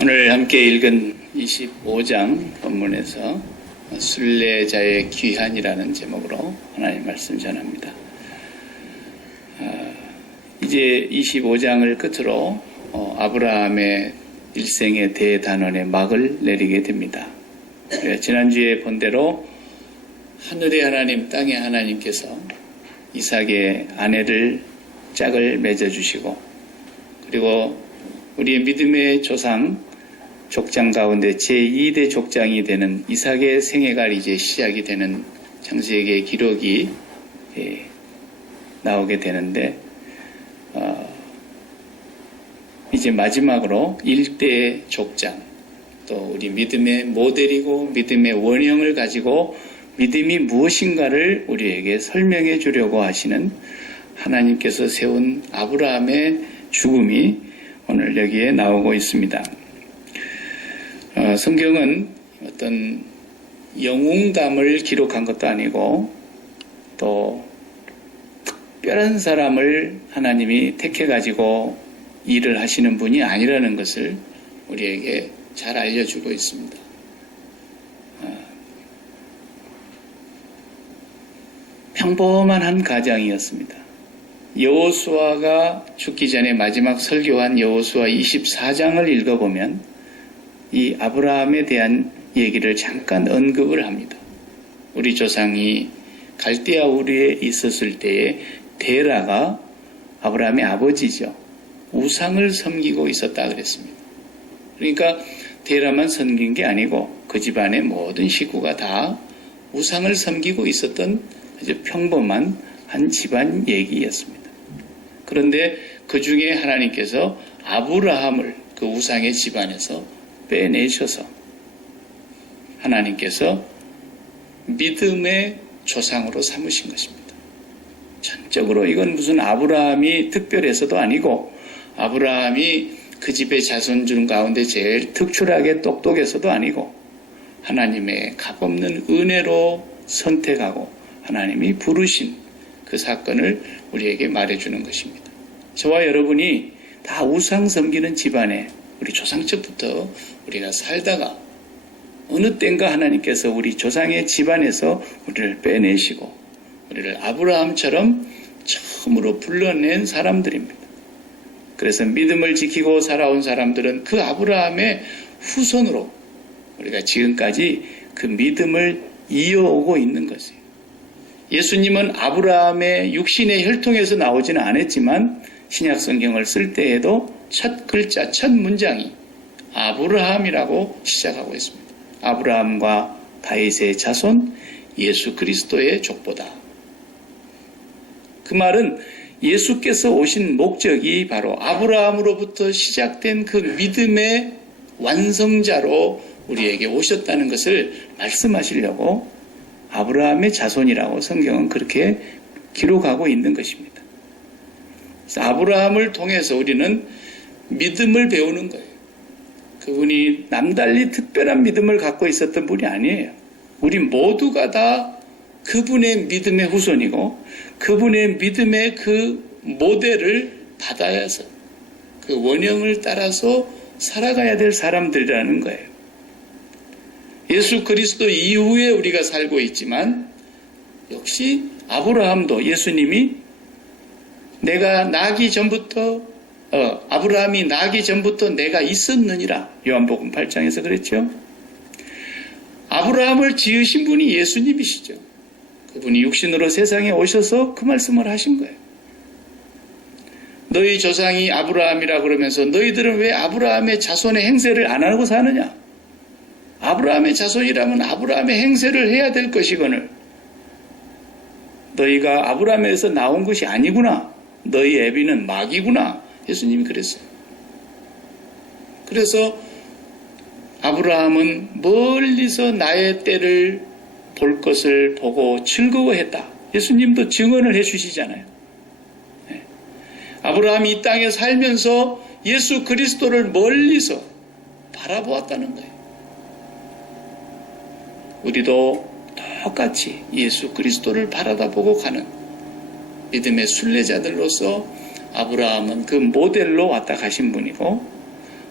오늘 함께 읽은 25장 본문에서 순례자의 귀환이라는 제목으로 하나님 말씀 전합니다. 이제 25장을 끝으로 아브라함의 일생의 대단원의 막을 내리게 됩니다. 지난주에 본 대로 하늘의 하나님, 땅의 하나님께서 이삭의 아내를 짝을 맺어주시고, 그리고 우리의 믿음의 조상 족장 가운데 제2대 족장이 되는 이삭의 생애가 이제 시작이 되는 창세기 기록이 나오게 되는데, 이제 마지막으로 1대 족장, 또 우리 믿음의 모델이고 믿음의 원형을 가지고 믿음이 무엇인가를 우리에게 설명해 주려고 하시는 하나님께서 세운 아브라함의 죽음이 오늘 여기에 나오고 있습니다. 성경은 어떤 영웅담을 기록한 것도 아니고 또 특별한 사람을 하나님이 택해가지고 일을 하시는 분이 아니라는 것을 우리에게 잘 알려주고 있습니다. 평범한 한 가정이었습니다. 여호수아가 죽기 전에 마지막 설교한 여호수아 24장을 읽어보면 이 아브라함에 대한 얘기를 잠깐 언급을 합니다. 우리 조상이 갈대아 우르에 있었을 때에 데라가 아브라함의 아버지죠. 우상을 섬기고 있었다 그랬습니다. 그러니까 데라만 섬긴 게 아니고 그 집안의 모든 식구가 다 우상을 섬기고 있었던 아주 평범한 한 집안 얘기였습니다. 그런데 그 중에 하나님께서 아브라함을 그 우상의 집안에서 빼내셔서 하나님께서 믿음의 조상으로 삼으신 것입니다. 전적으로 이건 무슨 아브라함이 특별해서도 아니고 아브라함이 그 집의 자손 중 가운데 제일 특출하게 똑똑해서도 아니고 하나님의 값없는 은혜로 선택하고 하나님이 부르신 그 사건을 우리에게 말해주는 것입니다. 저와 여러분이 다 우상 섬기는 집안에 우리 조상적부터 우리가 살다가 어느 때인가 하나님께서 우리 조상의 집안에서 우리를 빼내시고 우리를 아브라함처럼 처음으로 불러낸 사람들입니다. 그래서 믿음을 지키고 살아온 사람들은 그 아브라함의 후손으로 우리가 지금까지 그 믿음을 이어오고 있는 것이에요. 예수님은 아브라함의 육신의 혈통에서 나오지는 않았지만 신약 성경을 쓸 때에도 첫 글자, 첫 문장이 아브라함이라고 시작하고 있습니다. 아브라함과 다윗의 자손 예수 그리스도의 족보다. 그 말은 예수께서 오신 목적이 바로 아브라함으로부터 시작된 그 믿음의 완성자로 우리에게 오셨다는 것을 말씀하시려고 아브라함의 자손이라고 성경은 그렇게 기록하고 있는 것입니다. 그래서 아브라함을 통해서 우리는 믿음을 배우는 거예요. 그분이 남달리 특별한 믿음을 갖고 있었던 분이 아니에요. 우리 모두가 다 그분의 믿음의 후손이고 그분의 믿음의 그 모델을 받아야서 그 원형을 따라서 살아가야 될 사람들이라는 거예요. 예수 그리스도 이후에 우리가 살고 있지만 역시 아브라함도 예수님이 내가 나기 전부터 아브라함이 나기 전부터 내가 있었느니라 요한복음 8장에서 그랬죠. 아브라함을 지으신 분이 예수님이시죠. 그분이 육신으로 세상에 오셔서 그 말씀을 하신 거예요. 너희 조상이 아브라함이라 그러면서 너희들은 왜 아브라함의 자손의 행세를 안 하고 사느냐? 아브라함의 자손이라면 아브라함의 행세를 해야 될 것이거늘 너희가 아브라함에서 나온 것이 아니구나. 너희 애비는 마귀구나. 예수님이 그랬어요. 그래서 아브라함은 멀리서 나의 때를 볼 것을 보고 즐거워했다. 예수님도 증언을 해주시잖아요. 네. 아브라함이 이 땅에 살면서 예수 그리스도를 멀리서 바라보았다는 거예요. 우리도 똑같이 예수 그리스도를 바라다보고 가는 믿음의 순례자들로서 아브라함은 그 모델로 왔다 가신 분이고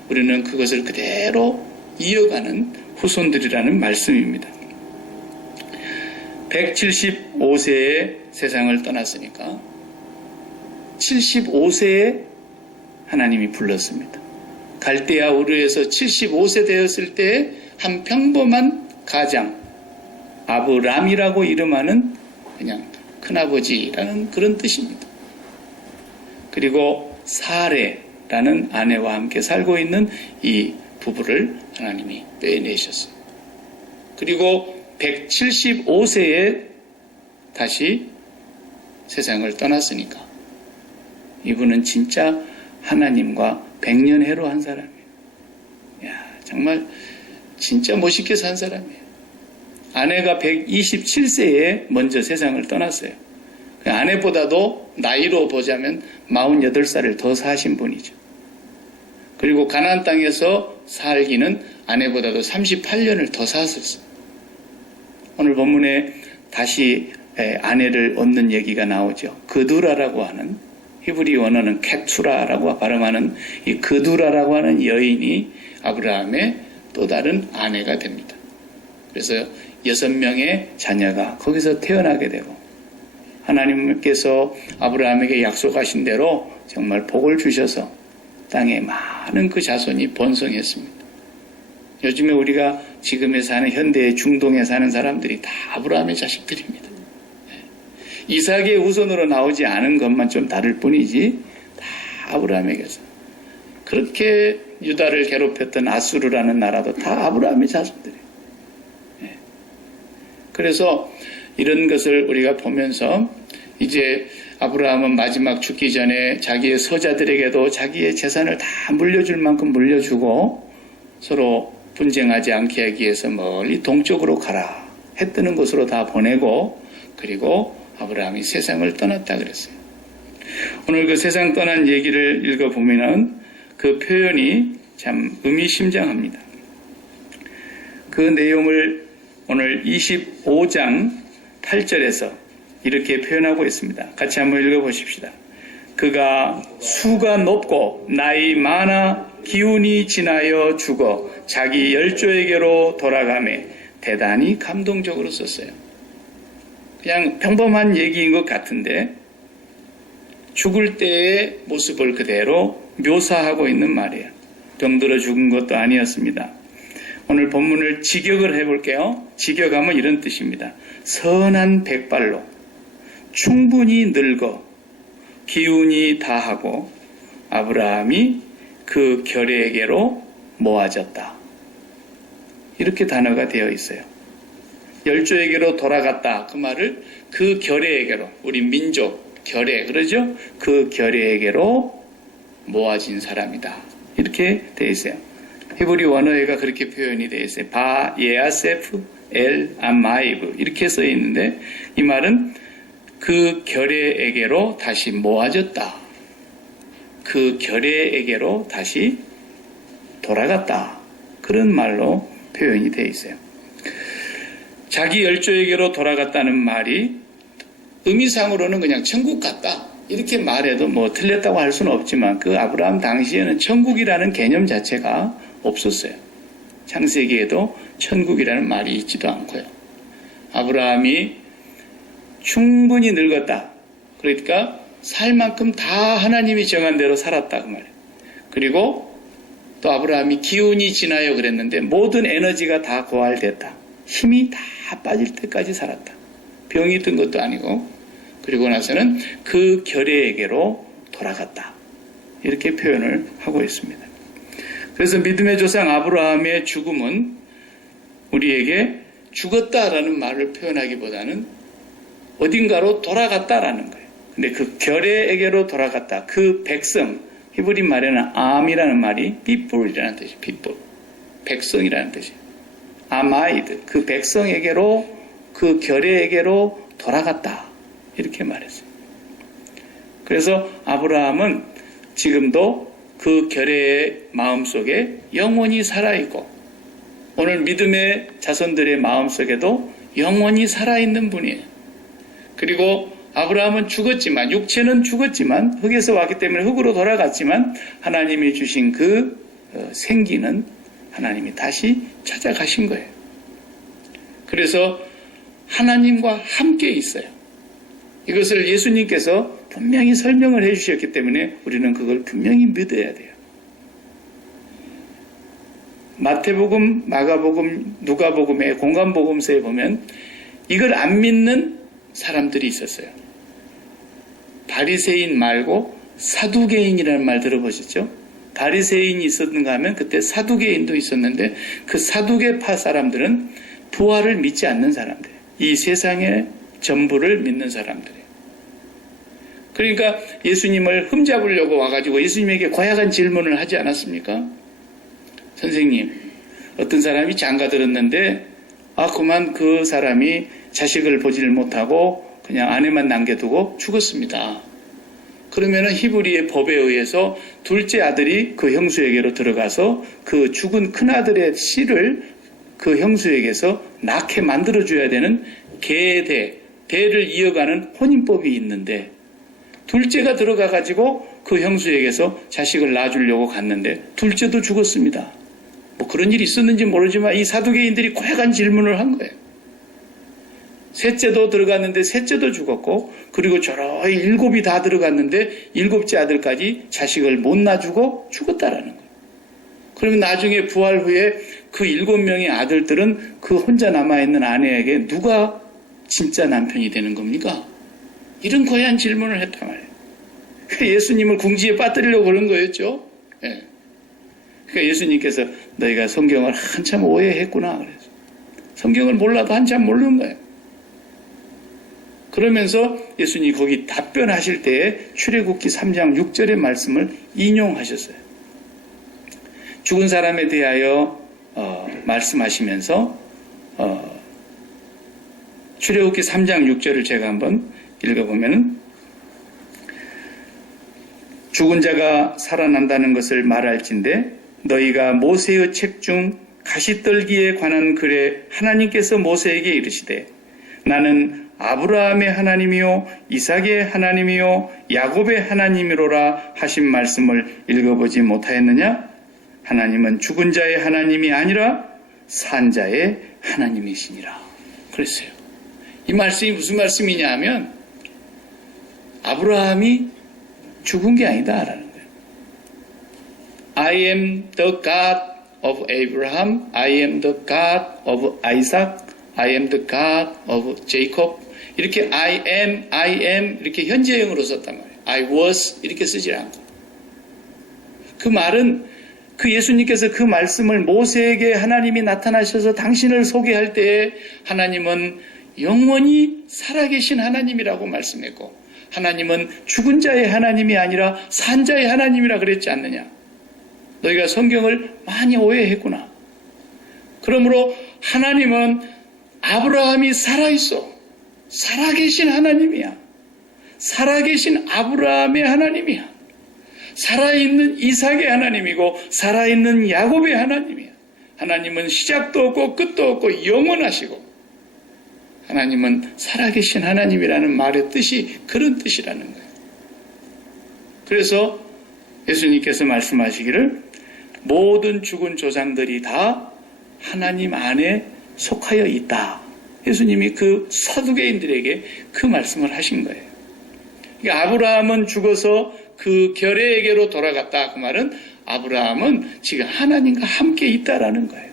우리는 그것을 그대로 이어가는 후손들이라는 말씀입니다. 175세에 세상을 떠났으니까 75세에 하나님이 불렀습니다. 갈대아 우르에서 75세 되었을 때 한 평범한 가장 아브람이라고 이름하는 그냥 큰아버지라는 그런 뜻입니다. 그리고 사레라는 아내와 함께 살고 있는 이 부부를 하나님이 빼내셨어요. 그리고 175세에 다시 세상을 떠났으니까 이분은 진짜 하나님과 백년해로 한 사람이에요. 야, 정말 진짜 멋있게 산 사람이에요. 아내가 127세에 먼저 세상을 떠났어요. 그 아내보다도 나이로 보자면 48살을 더 사신 분이죠. 그리고 가나안 땅에서 살기는 아내보다도 38년을 더 사셨어요. 오늘 본문에 다시 아내를 얻는 얘기가 나오죠. 그두라라고 하는, 히브리 원어는 케투라라고 발음하는 이 그두라라고 하는 여인이 아브라함의 또 다른 아내가 됩니다. 그래서 6명의 자녀가 거기서 태어나게 되고 하나님께서 아브라함에게 약속하신 대로 정말 복을 주셔서 땅에 많은 그 자손이 번성했습니다. 요즘에 우리가 지금에 사는 현대의 중동에 사는 사람들이 다 아브라함의 자식들입니다. 이삭의 후손으로 나오지 않은 것만 좀 다를 뿐이지 다 아브라함에게서. 그렇게 유다를 괴롭혔던 아수르라는 나라도 다 아브라함의 자손들이에요. 그래서 이런 것을 우리가 보면서 이제 아브라함은 마지막 죽기 전에 자기의 서자들에게도 자기의 재산을 다 물려줄 만큼 물려주고 서로 분쟁하지 않게 하기 위해서 멀리 동쪽으로 가라 해 뜨는 곳으로 다 보내고 그리고 아브라함이 세상을 떠났다 그랬어요. 오늘 그 세상 떠난 얘기를 읽어보면 그 표현이 참 의미심장합니다. 그 내용을 오늘 25장 8절에서 이렇게 표현하고 있습니다. 같이 한번 읽어보십시다. 그가 수가 높고 나이 많아 기운이 지나여 죽어 자기 열조에게로 돌아가매 대단히 감동적으로 썼어요. 그냥 평범한 얘기인 것 같은데 죽을 때의 모습을 그대로 묘사하고 있는 말이에요. 병들어 죽은 것도 아니었습니다. 오늘 본문을 직역을 해볼게요. 직역하면 이런 뜻입니다. 선한 백발로 충분히 늙어 기운이 다하고 아브라함이 그 결의에게로 모아졌다. 이렇게 단어가 되어 있어요. 열조에게로 돌아갔다. 그 말을 그 결의에게로, 우리 민족 결의, 그러죠? 그 결의에게로 모아진 사람이다. 이렇게 되어 있어요. 히브리 원어에가 그렇게 표현이 되어 있어요. 바 예아세프 엘 아마이브 이렇게 써 있는데 이 말은 그 결의에게로 다시 모아졌다. 그 결의에게로 다시 돌아갔다. 그런 말로 표현이 되어 있어요. 자기 열조에게로 돌아갔다는 말이 의미상으로는 그냥 천국 갔다. 이렇게 말해도 뭐 틀렸다고 할 수는 없지만 그 아브라함 당시에는 천국이라는 개념 자체가 없었어요. 창세기에도 천국이라는 말이 있지도 않고요. 아브라함이 충분히 늙었다. 그러니까 살 만큼 다 하나님이 정한 대로 살았다 그 말이에요. 그리고 또 아브라함이 기운이 지나요 그랬는데 모든 에너지가 다 고갈됐다. 힘이 다 빠질 때까지 살았다. 병이 든 것도 아니고 그리고 나서는 그 결의에게로 돌아갔다. 이렇게 표현을 하고 있습니다. 그래서 믿음의 조상 아브라함의 죽음은 우리에게 죽었다라는 말을 표현하기보다는 어딘가로 돌아갔다라는 거예요. 근데 그 결의에게로 돌아갔다. 그 백성, 히브리 말에는 암이라는 말이 people이라는 뜻이에요. people. 백성이라는 뜻이에요. 아마이드, 그 백성에게로, 그 결의에게로 돌아갔다. 이렇게 말했어요. 그래서 아브라함은 지금도 그 결의의 마음속에 영원히 살아있고 오늘 믿음의 자손들의 마음속에도 영원히 살아있는 분이에요. 그리고 아브라함은 죽었지만 육체는 죽었지만 흙에서 왔기 때문에 흙으로 돌아갔지만 하나님이 주신 그 생기는 하나님이 다시 찾아가신 거예요. 그래서 하나님과 함께 있어요. 이것을 예수님께서 분명히 설명을 해주셨기 때문에 우리는 그걸 분명히 믿어야 돼요. 마태복음, 마가복음, 누가복음의 공관복음서에 보면 이걸 안 믿는 사람들이 있었어요. 바리새인 말고 사두개인이라는 말 들어보셨죠? 바리새인이 있었는가 하면 그때 사두개인도 있었는데 그 사두개파 사람들은 부활을 믿지 않는 사람들, 이 세상의 전부를 믿는 사람들이에요. 그러니까 예수님을 흠잡으려고 와가지고 예수님에게 고약한 질문을 하지 않았습니까? 선생님, 어떤 사람이 장가 들었는데 그만 그 사람이 자식을 보지를 못하고 그냥 아내만 남겨두고 죽었습니다. 그러면은 히브리의 법에 의해서 둘째 아들이 그 형수에게로 들어가서 그 죽은 큰아들의 씨를 그 형수에게서 낳게 만들어줘야 되는 대를 이어가는 혼인법이 있는데 둘째가 들어가가지고 그 형수에게서 자식을 낳아주려고 갔는데 둘째도 죽었습니다. 뭐 그런 일이 있었는지 모르지만 이 사두개인들이 고약한 질문을 한 거예요. 셋째도 들어갔는데 셋째도 죽었고 그리고 저러이 7이 다 들어갔는데 7째 아들까지 자식을 못 낳아주고 죽었다라는 거예요. 그러면 나중에 부활 후에 그 7명의 아들들은 그 혼자 남아있는 아내에게 누가 진짜 남편이 되는 겁니까? 이런 고약한 질문을 했단 말이에요. 예수님을 궁지에 빠뜨리려고 그런 거였죠. 예. 그러니까 예수님께서 너희가 성경을 한참 오해했구나 그래서 성경을 몰라도 한참 모르는 거예요. 그러면서 예수님이 거기 답변하실 때에 출애굽기 3장 6절의 말씀을 인용하셨어요. 죽은 사람에 대하여 말씀하시면서 출애굽기 3장 6절을 제가 한번 읽어보면은 죽은 자가 살아난다는 것을 말할진대 너희가 모세의 책 중 가시떨기에 관한 글에 하나님께서 모세에게 이르시되 나는 아브라함의 하나님이요 이삭의 하나님이요 야곱의 하나님이로라 하신 말씀을 읽어보지 못하였느냐? 하나님은 죽은 자의 하나님이 아니라 산 자의 하나님이시니라. 그랬어요. 이 말씀이 무슨 말씀이냐 하면 아브라함이 죽은 게 아니다라는 거예요. I am the God of Abraham, I am the God of Isaac, I am the God of Jacob. 이렇게 I am 이렇게 현재형으로 썼단 말이에요. I was 이렇게 쓰지 않고. 그 말은 그 예수님께서 그 말씀을 모세에게 하나님이 나타나셔서 당신을 소개할 때에 하나님은 영원히 살아계신 하나님이라고 말씀했고 하나님은 죽은 자의 하나님이 아니라 산 자의 하나님이라 그랬지 않느냐. 너희가 성경을 많이 오해했구나. 그러므로 하나님은 아브라함이 살아있어. 살아계신 하나님이야. 살아계신 아브라함의 하나님이야. 살아있는 이삭의 하나님이고 살아있는 야곱의 하나님이야. 하나님은 시작도 없고 끝도 없고 영원하시고 하나님은 살아계신 하나님이라는 말의 뜻이 그런 뜻이라는 거예요. 그래서 예수님께서 말씀하시기를 모든 죽은 조상들이 다 하나님 안에 속하여 있다. 예수님이 그 사두개인들에게 그 말씀을 하신 거예요. 그러니까 아브라함은 죽어서 그 결례에게로 돌아갔다. 그 말은 아브라함은 지금 하나님과 함께 있다라는 거예요.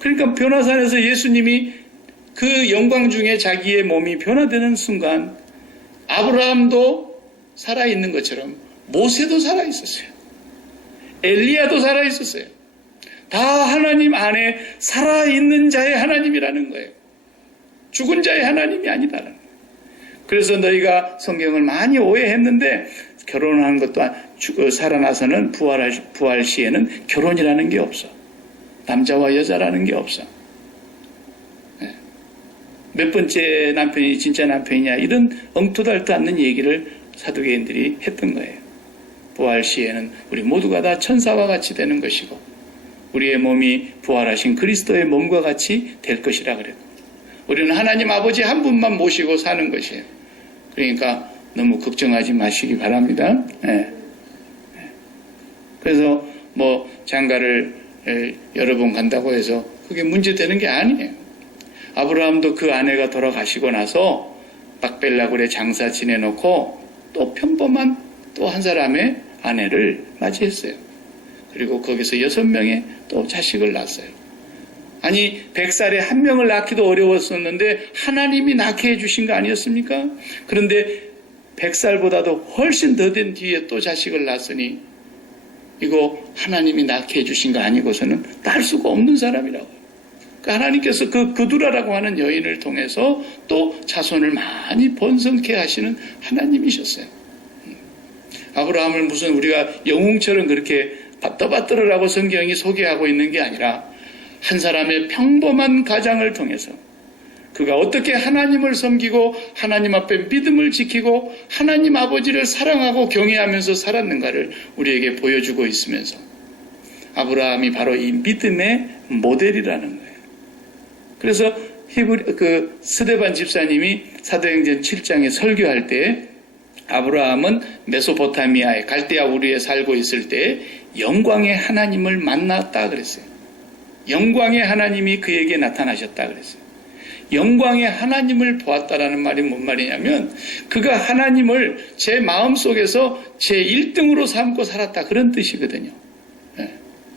그러니까 변화산에서 예수님이 그 영광 중에 자기의 몸이 변화되는 순간 아브라함도 살아있는 것처럼 모세도 살아있었어요. 엘리야도 살아있었어요. 다 하나님 안에 살아있는 자의 하나님이라는 거예요. 죽은 자의 하나님이 아니다라는 거예요. 그래서 너희가 성경을 많이 오해했는데 결혼하는 것도 살아나서는 부활 시에는 결혼이라는 게 없어. 남자와 여자라는 게 없어. 몇 번째 남편이 진짜 남편이냐 이런 엉터달도 않는 얘기를 사두개인들이 했던 거예요. 부활 시에는 우리 모두가 다 천사와 같이 되는 것이고 우리의 몸이 부활하신 그리스도의 몸과 같이 될 것이라 그랬고 우리는 하나님 아버지 한 분만 모시고 사는 것이에요. 그러니까 너무 걱정하지 마시기 바랍니다. 그래서 뭐 장가를 여러 번 간다고 해서 그게 문제되는 게 아니에요. 아브라함도 그 아내가 돌아가시고 나서 막벨라굴에 장사 지내놓고 또 평범한 또 한 사람의 아내를 맞이했어요. 그리고 거기서 6명의 또 자식을 낳았어요. 아니 100살에 한 명을 낳기도 어려웠었는데 하나님이 낳게 해주신 거 아니었습니까? 그런데 100살보다도 훨씬 더 된 뒤에 또 자식을 낳았으니 이거 하나님이 낳게 해주신 거 아니고서는 낳을 수가 없는 사람이라고요. 그러니까 하나님께서 그 그두라라고 하는 여인을 통해서 또 자손을 많이 번성케 하시는 하나님이셨어요. 아브라함을 무슨 우리가 영웅처럼 그렇게 떠받들으라고 성경이 소개하고 있는 게 아니라 한 사람의 평범한 가장을 통해서 그가 어떻게 하나님을 섬기고 하나님 앞에 믿음을 지키고 하나님 아버지를 사랑하고 경외하면서 살았는가를 우리에게 보여주고 있으면서 아브라함이 바로 이 믿음의 모델이라는 거예요. 그래서 스데반 집사님이 사도행전 7장에 설교할 때 아브라함은 메소포타미아의 갈대아 우르에 살고 있을 때 영광의 하나님을 만났다 그랬어요. 영광의 하나님이 그에게 나타나셨다 그랬어요. 영광의 하나님을 보았다라는 말이 뭔 말이냐면 그가 하나님을 제 마음속에서 제 1등으로 삼고 살았다 그런 뜻이거든요.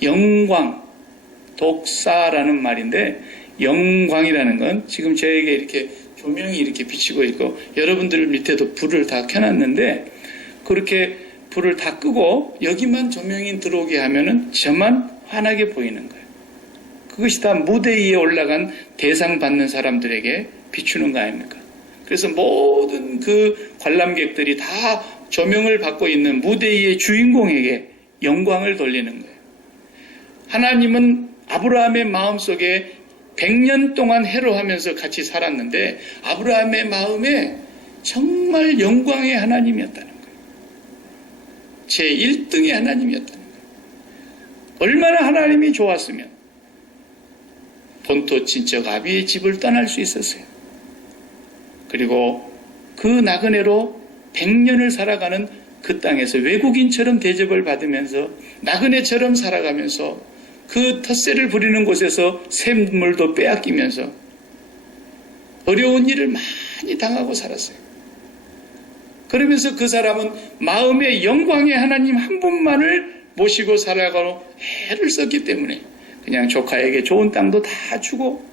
영광, 독사라는 말인데 영광이라는 건 지금 저에게 이렇게 조명이 이렇게 비치고 있고 여러분들 밑에도 불을 다 켜놨는데 그렇게 불을 다 끄고 여기만 조명이 들어오게 하면은 저만 환하게 보이는 거예요. 그것이 다 무대 위에 올라간 대상 받는 사람들에게 비추는 거 아닙니까? 그래서 모든 그 관람객들이 다 조명을 받고 있는 무대 위의 주인공에게 영광을 돌리는 거예요. 하나님은 아브라함의 마음속에 100년 동안 해로하면서 같이 살았는데 아브라함의 마음에 정말 영광의 하나님이었다는 거예요. 제 1등의 하나님이었다는 거예요. 얼마나 하나님이 좋았으면 본토 친척 아비의 집을 떠날 수 있었어요. 그리고 그 나그네로 100년을 살아가는 그 땅에서 외국인처럼 대접을 받으면서 나그네처럼 살아가면서 그 텃세를 부리는 곳에서 샘물도 빼앗기면서 어려운 일을 많이 당하고 살았어요. 그러면서 그 사람은 마음의 영광의 하나님 한 분만을 모시고 살아가고 애를 썼기 때문에 그냥 조카에게 좋은 땅도 다 주고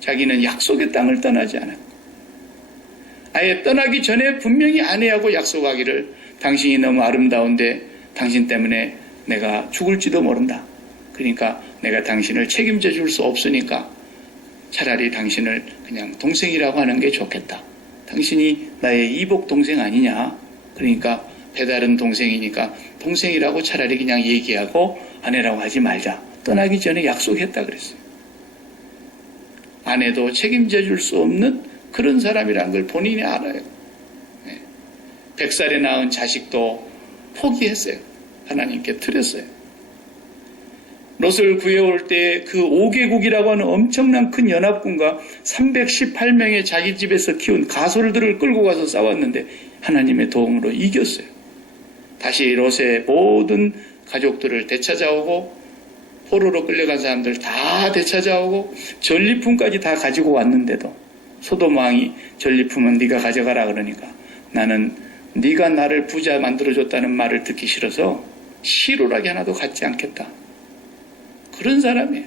자기는 약속의 땅을 떠나지 않았고 아예 떠나기 전에 분명히 아내하고 약속하기를 당신이 너무 아름다운데 당신 때문에 내가 죽을지도 모른다. 그러니까 내가 당신을 책임져 줄 수 없으니까 차라리 당신을 그냥 동생이라고 하는 게 좋겠다. 당신이 나의 이복 동생 아니냐. 그러니까 배다른 동생이니까 동생이라고 차라리 그냥 얘기하고 아내라고 하지 말자. 떠나기 전에 약속했다 그랬어요. 아내도 책임져 줄 수 없는 그런 사람이라는 걸 본인이 알아요. 100살에 낳은 자식도 포기했어요. 하나님께 드렸어요. 롯을 구해올 때 그 5개국이라고 하는 엄청난 큰 연합군과 318명의 자기 집에서 키운 가솔들을 끌고 가서 싸웠는데 하나님의 도움으로 이겼어요. 다시 롯의 모든 가족들을 되찾아오고 포로로 끌려간 사람들 다 되찾아오고 전리품까지 다 가지고 왔는데도 소돔 왕이 전리품은 네가 가져가라 그러니까 나는 네가 나를 부자 만들어줬다는 말을 듣기 싫어서 시로라기 하나도 갖지 않겠다. 그런 사람이에요.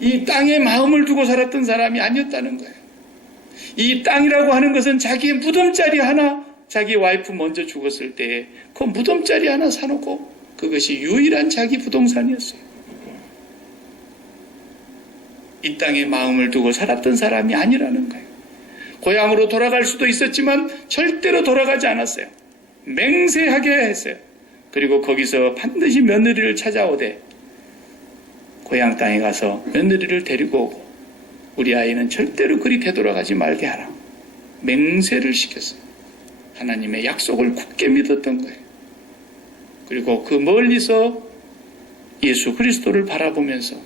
이 땅에 마음을 두고 살았던 사람이 아니었다는 거예요. 이 땅이라고 하는 것은 자기의 무덤자리 하나, 자기 와이프 먼저 죽었을 때에 그 무덤자리 하나 사놓고 그것이 유일한 자기 부동산이었어요. 이 땅에 마음을 두고 살았던 사람이 아니라는 거예요. 고향으로 돌아갈 수도 있었지만 절대로 돌아가지 않았어요. 맹세하게 했어요. 그리고 거기서 반드시 며느리를 찾아오되 고향 땅에 가서 며느리를 데리고 오고 우리 아이는 절대로 그리 되돌아가지 말게 하라. 맹세를 시켰어요. 하나님의 약속을 굳게 믿었던 거예요. 그리고 그 멀리서 예수 그리스도를 바라보면서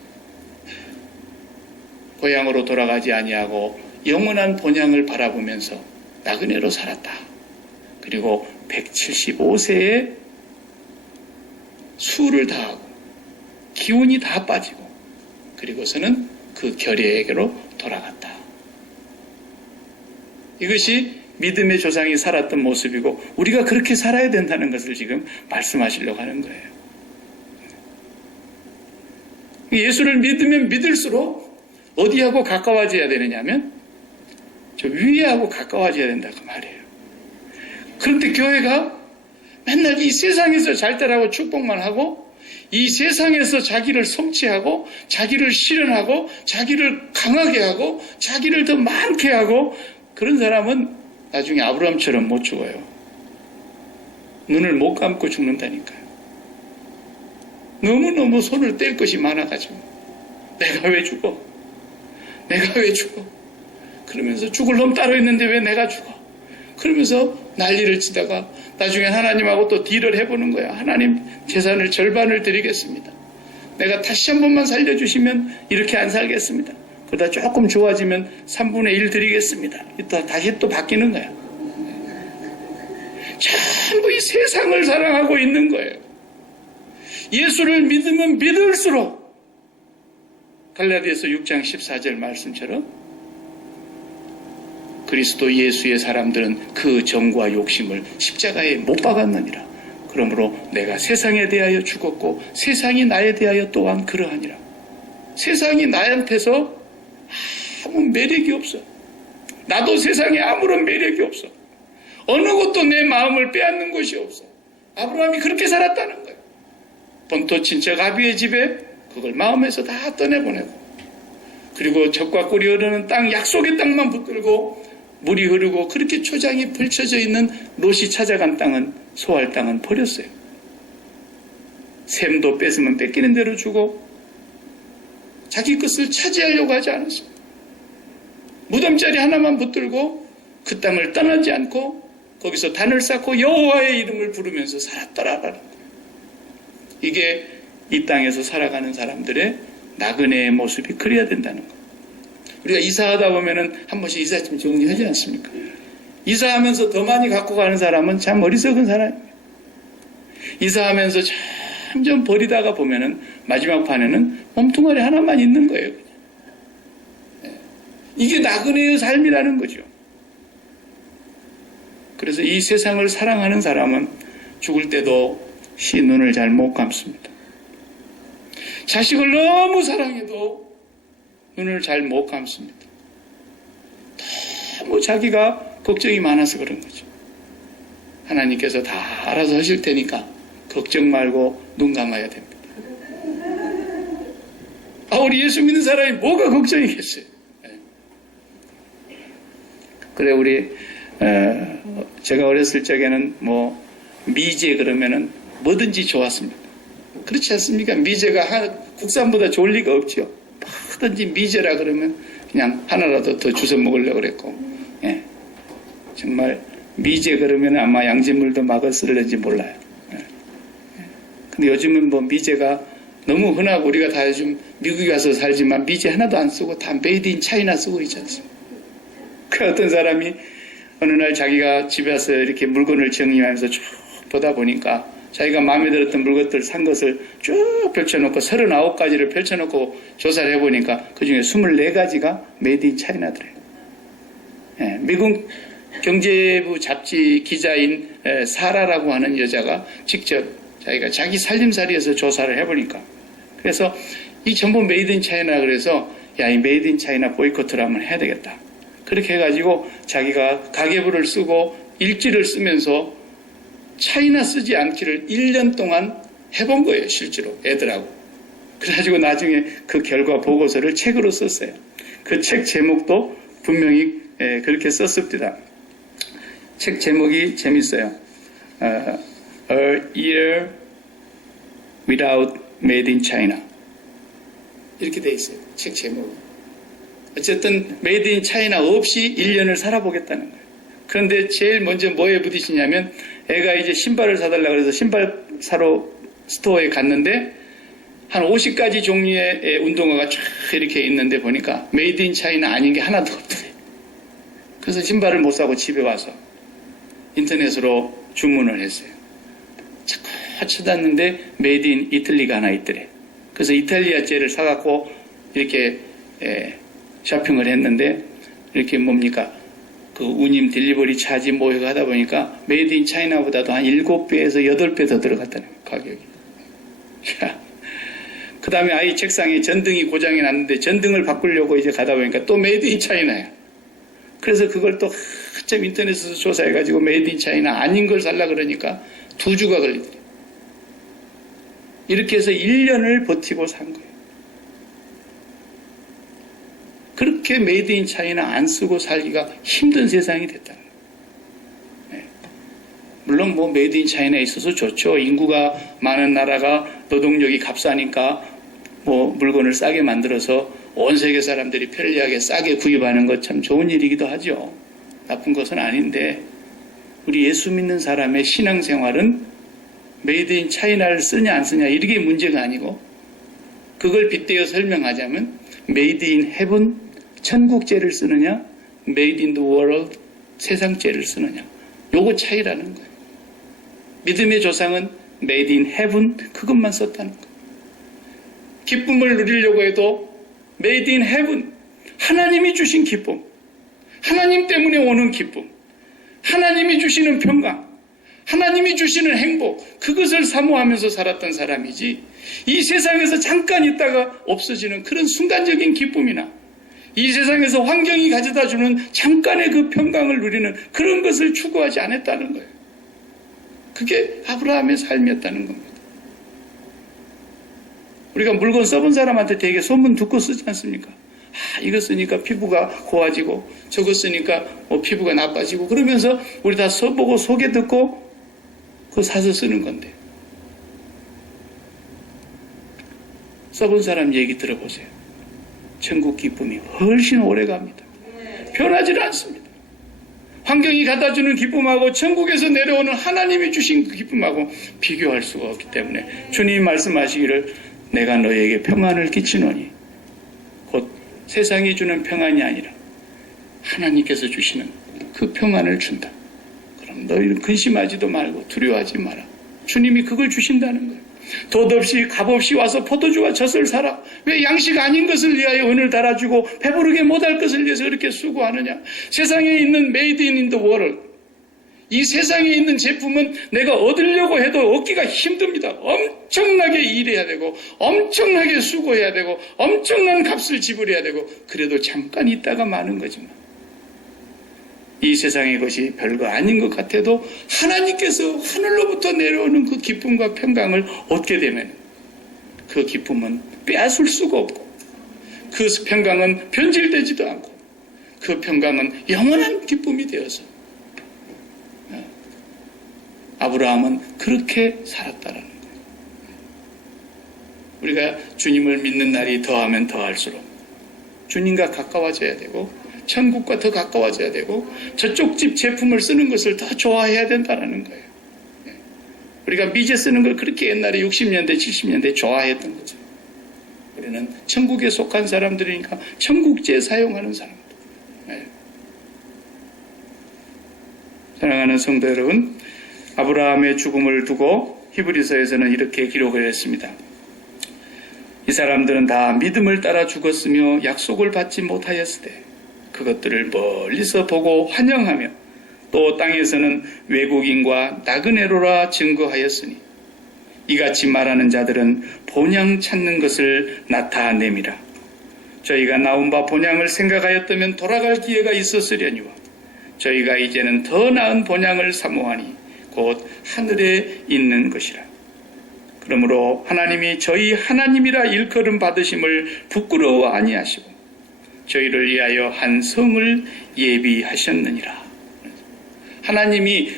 고향으로 돌아가지 아니하고 영원한 본향을 바라보면서 나그네로 살았다. 그리고 175세에 수를 다하고 기운이 다 빠지고 그리고서는 그 결의에게로 돌아갔다. 이것이 믿음의 조상이 살았던 모습이고 우리가 그렇게 살아야 된다는 것을 지금 말씀하시려고 하는 거예요. 예수를 믿으면 믿을수록 어디하고 가까워져야 되느냐면 저 위하고 가까워져야 된다 그 말이에요. 그런데 교회가 맨날 이 세상에서 잘 되라고 축복만 하고 이 세상에서 자기를 성취하고 자기를 실현하고 자기를 강하게 하고 자기를 더 많게 하고 그런 사람은 나중에 아브라함처럼 못 죽어요. 눈을 못 감고 죽는다니까요. 너무너무 손을 뗄 것이 많아가지고 내가 왜 죽어? 내가 왜 죽어? 그러면서 죽을 놈 따로 있는데 왜 내가 죽어? 그러면서 난리를 치다가 나중에 하나님하고 또 딜을 해보는 거야. 하나님 재산을 절반을 드리겠습니다. 내가 다시 한 번만 살려주시면 이렇게 안 살겠습니다. 그러다 조금 좋아지면 3분의 1 드리겠습니다. 다시 또 바뀌는 거야. 전부 이 세상을 사랑하고 있는 거예요. 예수를 믿으면 믿을수록 갈라디아서 6장 14절 말씀처럼 그리스도 예수의 사람들은 그 정과 욕심을 십자가에 못 박았느니라. 그러므로 내가 세상에 대하여 죽었고 세상이 나에 대하여 또한 그러하니라. 세상이 나한테서 아무 매력이 없어. 나도 세상에 아무런 매력이 없어. 어느 것도 내 마음을 빼앗는 것이 없어. 아브라함이 그렇게 살았다는 거예요. 본토 친척 아비의 집에 그걸 마음에서 다 떠내보내고 그리고 적과 꿀이 흐르는 땅 약속의 땅만 붙들고 물이 흐르고 그렇게 초장이 펼쳐져 있는 롯이 찾아간 땅은 소할 땅은 버렸어요. 샘도 뺏으면 뺏기는 대로 주고 자기 것을 차지하려고 하지 않았어요. 무덤자리 하나만 붙들고 그 땅을 떠나지 않고 거기서 단을 쌓고 여호와의 이름을 부르면서 살았더라라는 거예요. 이게 이 땅에서 살아가는 사람들의 나그네의 모습이 그래야 된다는 거예요. 우리가 이사하다 보면은 한 번씩 이사 좀 정리하지 않습니까? 이사하면서 더 많이 갖고 가는 사람은 참 어리석은 사람이에요. 이사하면서 점점 버리다가 보면은 마지막 판에는 몸뚱아리 하나만 있는 거예요. 그냥. 이게 나그네의 삶이라는 거죠. 그래서 이 세상을 사랑하는 사람은 죽을 때도 시 눈을 잘 못 감습니다. 자식을 너무 사랑해도 눈을 잘 못 감습니다. 너무 자기가 걱정이 많아서 그런 거죠. 하나님께서 다 알아서 하실 테니까 걱정 말고 눈 감아야 됩니다. 우리 예수 믿는 사람이 뭐가 걱정이겠어요. 그래 우리 제가 어렸을 적에는 미제 그러면은 뭐든지 좋았습니다. 그렇지 않습니까? 미제가 국산보다 좋을 리가 없죠. 뭐든지 미제라 그러면 그냥 하나라도 더 주워 먹으려고 그랬고, 예. 정말 미제 그러면 아마 양진물도 막을 쓸는지 몰라요. 예. 근데 요즘은 미제가 너무 흔하고 우리가 다 요즘 미국에 가서 살지만 미제 하나도 안 쓰고 다 메이드 인 차이나 쓰고 있지 않습니까? 그 어떤 사람이 어느 날 자기가 집에 와서 이렇게 물건을 정리하면서 쭉 보다 보니까 자기가 마음에 들었던 물건들 산 것을 쭉 펼쳐놓고 39가지를 펼쳐놓고 조사를 해보니까 그중에 24가지가 메이드 인 차이나더래요. 예, 미국 경제부 잡지 기자인 사라라고 하는 여자가 직접 자기가 자기 살림살이에서 조사를 해보니까 그래서 이 전부 메이드 인 차이나 그래서 이 메이드 인 차이나 보이콧을 한번 해야 되겠다. 그렇게 해가지고 자기가 가계부를 쓰고 일지를 쓰면서 차이나 쓰지 않기를 1년 동안 해본 거예요. 실제로 애들하고. 그래가지고 나중에 그 결과 보고서를 책으로 썼어요. 그 책 제목도 분명히 그렇게 썼습니다. 책 제목이 재밌어요. A Year Without Made in China 이렇게 돼 있어요. 책 제목이. 어쨌든 메이드 인 차이나 없이 1년을 살아보겠다는 거예요. 그런데 제일 먼저 뭐에 부딪히냐면 애가 이제 신발을 사달라고 해서 신발 사러 스토어에 갔는데 한 50가지 종류의 운동화가 쫙 이렇게 있는데 보니까 메이드 인 차이나 아닌 게 하나도 없더래. 그래서 신발을 못 사고 집에 와서 인터넷으로 주문을 했어요. 자꾸 찾았는데 메이드 인 이탈리가 하나 있더래. 그래서 이탈리아제를 사갖고 이렇게 쇼핑을 했는데 이렇게 뭡니까 그 운임 딜리버리 차지 뭐 이거 하다 보니까 메이드 인 차이나보다도 한 7배에서 8배 더 들어갔다는 가격이. 그 다음에 아이 책상에 전등이 고장이 났는데 전등을 바꾸려고 이제 가다 보니까 또 메이드 인 차이나야. 그래서 그걸 또 한참 인터넷에서 조사해가지고 메이드 인 차이나 아닌 걸 살라 그러니까 2주가 걸리더래. 이렇게 해서 1년을 버티고 산 거예요. 그렇게 메이드 인 차이나 안 쓰고 살기가 힘든 세상이 됐다는 거예요. 네. 물론 뭐 메이드 인 차이나에 있어서 좋죠. 인구가 많은 나라가 노동력이 값싸니까 뭐 물건을 싸게 만들어서 온 세계 사람들이 편리하게 싸게 구입하는 것 참 좋은 일이기도 하죠. 나쁜 것은 아닌데 우리 예수 믿는 사람의 신앙생활은 메이드 인 차이나를 쓰냐 안 쓰냐 이게 문제가 아니고 그걸 빗대어 설명하자면 메이드 인 헤븐 천국제를 쓰느냐 메이드 인 더 월드 세상제를 쓰느냐 요거 차이라는 거예요. 믿음의 조상은 메이드 인 헤븐 그것만 썼다는 거예요. 기쁨을 누리려고 해도 메이드 인 헤븐 하나님이 주신 기쁨 하나님 때문에 오는 기쁨 하나님이 주시는 평강 하나님이 주시는 행복 그것을 사모하면서 살았던 사람이지 이 세상에서 잠깐 있다가 없어지는 그런 순간적인 기쁨이나 이 세상에서 환경이 가져다주는 잠깐의 그 평강을 누리는 그런 것을 추구하지 않았다는 거예요. 그게 아브라함의 삶이었다는 겁니다. 우리가 물건 써본 사람한테 되게 소문 듣고 쓰지 않습니까? 이거 쓰니까 피부가 고와지고 저거 쓰니까 피부가 나빠지고 그러면서 우리 다 써보고 소개 듣고 그거 사서 쓰는 건데 써본 사람 얘기 들어보세요. 천국 기쁨이 훨씬 오래 갑니다. 변하지는 않습니다. 환경이 갖다주는 기쁨하고 천국에서 내려오는 하나님이 주신 그 기쁨하고 비교할 수가 없기 때문에 주님이 말씀하시기를 내가 너에게 평안을 끼치노니 곧 세상이 주는 평안이 아니라 하나님께서 주시는 그 평안을 준다. 그럼 너희는 근심하지도 말고 두려워하지 마라. 주님이 그걸 주신다는 거예요. 돈 없이 값 없이 와서 포도주와 젖을 사라. 왜 양식 아닌 것을 위하여 은을 달아주고 배부르게 못할 것을 위해서 그렇게 수고하느냐. 세상에 있는 메이드 인 더 월드 이 세상에 있는 제품은 내가 얻으려고 해도 얻기가 힘듭니다. 엄청나게 일해야 되고 엄청나게 수고해야 되고 엄청난 값을 지불해야 되고 그래도 잠깐 있다가 마는 거지만 이 세상의 것이 별거 아닌 것 같아도 하나님께서 하늘로부터 내려오는 그 기쁨과 평강을 얻게 되면 그 기쁨은 빼앗을 수가 없고 그 평강은 변질되지도 않고 그 평강은 영원한 기쁨이 되어서 아브라함은 그렇게 살았다라는 거예요. 우리가 주님을 믿는 날이 더하면 더할수록 주님과 가까워져야 되고 천국과 더 가까워져야 되고 저쪽 집 제품을 쓰는 것을 더 좋아해야 된다는 거예요. 우리가 미제 쓰는 걸 그렇게 옛날에 60년대 70년대 좋아했던 거죠. 우리는 천국에 속한 사람들이니까 천국제 사용하는 사람들. 사랑하는 성도 여러분, 아브라함의 죽음을 두고 히브리서에서는 이렇게 기록을 했습니다. 이 사람들은 다 믿음을 따라 죽었으며 약속을 받지 못하였으되 그것들을 멀리서 보고 환영하며 또 땅에서는 외국인과 나그네로라 증거하였으니 이같이 말하는 자들은 본향 찾는 것을 나타내미라. 저희가 나온 바 본향을 생각하였다면 돌아갈 기회가 있었으려니와 저희가 이제는 더 나은 본향을 사모하니 곧 하늘에 있는 것이라. 그러므로 하나님이 저희 하나님이라 일컬음 받으심을 부끄러워 아니하시고 저희를 위하여 한 성을 예비하셨느니라. 하나님이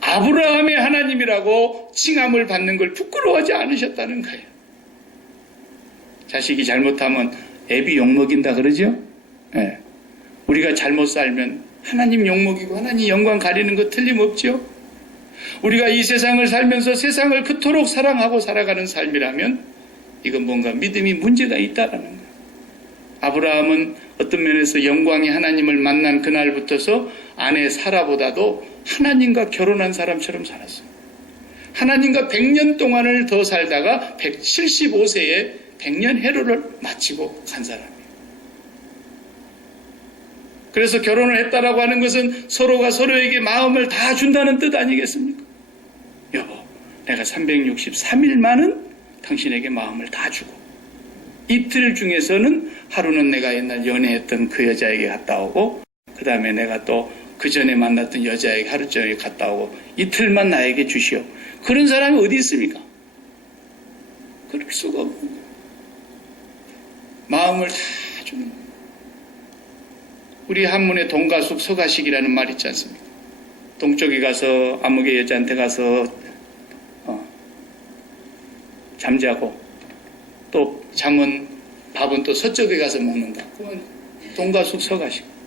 아브라함의 하나님이라고 칭함을 받는 걸 부끄러워하지 않으셨다는 거예요. 자식이 잘못하면 애비 욕먹인다 그러죠? 네. 우리가 잘못 살면 하나님 욕먹이고 하나님 영광 가리는 거 틀림없죠? 우리가 이 세상을 살면서 세상을 그토록 사랑하고 살아가는 삶이라면 이건 뭔가 믿음이 문제가 있다라는 거예요. 아브라함은 어떤 면에서 영광의 하나님을 만난 그날부터서 아내 사라보다도 하나님과 결혼한 사람처럼 살았어요. 하나님과 100년 동안을 더 살다가 175세에 100년 해로를 마치고 간 사람이에요. 그래서 결혼을 했다라고 하는 것은 서로가 서로에게 마음을 다 준다는 뜻 아니겠습니까? 여보, 내가 363일만은 당신에게 마음을 다 주고 이틀 중에서는 하루는 내가 옛날 연애했던 그 여자에게 갔다 오고 그 다음에 내가 또 그 전에 만났던 여자에게 하루 종일 갔다 오고 이틀만 나에게 주시오. 그런 사람이 어디 있습니까? 그럴 수가 없는 거예요. 마음을 다 주는 거예요. 우리 한문에 동가숙 서가식이라는 말 있지 않습니까? 동쪽에 가서 아무개 여자한테 가서 잠자고 또 잠은 밥은 또 서쪽에 가서 먹는다. 그건 동가숙 서가식.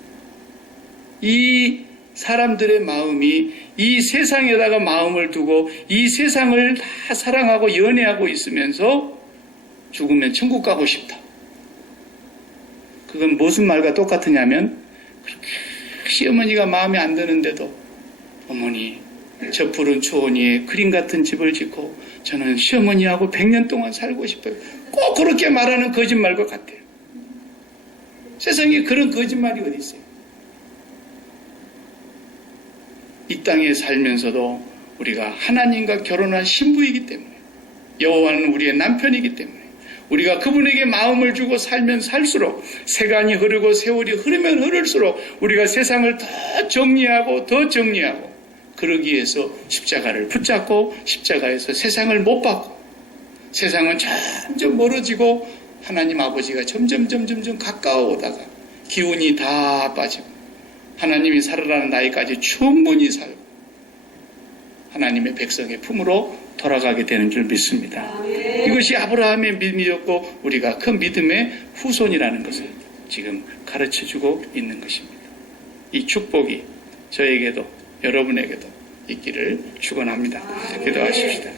이 사람들의 마음이 이 세상에다가 마음을 두고 이 세상을 다 사랑하고 연애하고 있으면서 죽으면 천국 가고 싶다. 그건 무슨 말과 똑같으냐면 시어머니가 마음에 안 드는데도 어머니 저 푸른 초원 위에 그림 같은 집을 짓고 저는 시어머니하고 100년 동안 살고 싶어요. 꼭 그렇게 말하는 거짓말과 같아요. 세상에 그런 거짓말이 어디 있어요? 이 땅에 살면서도 우리가 하나님과 결혼한 신부이기 때문에 여호와는 우리의 남편이기 때문에 우리가 그분에게 마음을 주고 살면 살수록 세간이 흐르고 세월이 흐르면 흐를수록 우리가 세상을 더 정리하고 그러기 위해서 십자가를 붙잡고 십자가에서 세상을 못 받고 세상은 점점 멀어지고 하나님 아버지가 점점 가까워오다가 기운이 다 빠지고 하나님이 살아라는 나이까지 충분히 살고 하나님의 백성의 품으로 돌아가게 되는 줄 믿습니다. 이것이 아브라함의 믿음이었고 우리가 그 믿음의 후손이라는 것을 지금 가르쳐주고 있는 것입니다. 이 축복이 저에게도 여러분에게도 있기를 축원합니다. 기도하십시다.